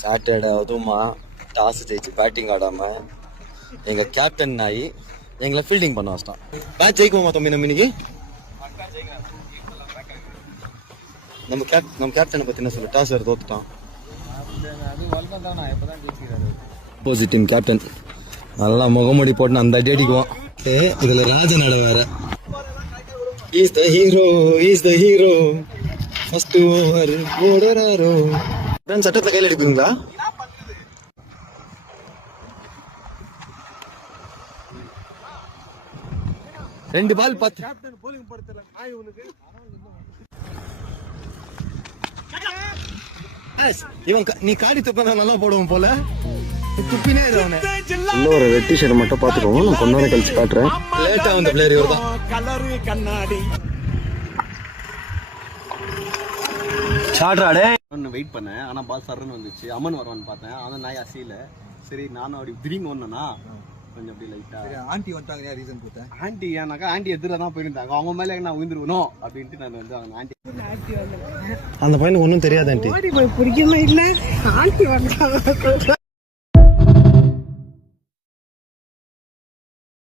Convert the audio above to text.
Saturday அதுவுமா toss ஜெயிச்சு batting ஆடாம எங்க கேப்டன் ஆகி எங்களை ஃபீல்டிங் பண்ண வச்சிட்டான். மேட்ச் ஜெயிக்குமா தம்பி நம்ம இன்னைக்கு? நம்ம கேப்டனை பத்தி என்ன சொல்ல? டாஸ் வேற தோத்துட்டான். ஆப்போசிட் டீம் கேப்டன் நல்லா முகமூடி போட்டு அந்த அடி அடிக்குவான். இதுல ராஜநாட வேற. Is the hero first over ஓடறாரோ. சட்டத்தை கையில் எடுப்பீங்களா? ரெண்டு பால் 10. இவன் நீ காடி துப்பா நல்லா போடுவோம் போல. துப்பினே ஒரு ரெட் டி-ஷர்ட் மட்டும் பாத்துக்கோங்க. நான் கொஞ்ச நேரம் கழிச்சு காட்டுறேன். லேட்டா வந்த பிளேயர் இவர்தான். கலரு கண்ணாடி சாட்ராடே. வெயிட் பண்ணேன். ஆனா பால் சர்ன்னு வந்துச்சு. அமன் வருவான்னு பார்த்தேன். ஆனா நாய் அசையில. சரி நானும் அப்படி திடீர்னு ஒண்ணுனா கொஞ்சம் அப்படி லைட்டா ஆண்டி வந்துட்டாங்க. ரீசன் கொடுத்தேன். ஆண்டி ஏன்னாக்கா ஆண்டி எதிர தான் போயிருந்தாங்க. அவங்க மேல நான் விழுந்துருவணும் அப்படின்ட்டு நான் வந்து அவங்க ஆண்டி அந்த பையனுக்கு ஒன்றும் தெரியாது. ஆண்டி பிடிக்கவே இல்லை. ஆண்டி வந்தாங்க.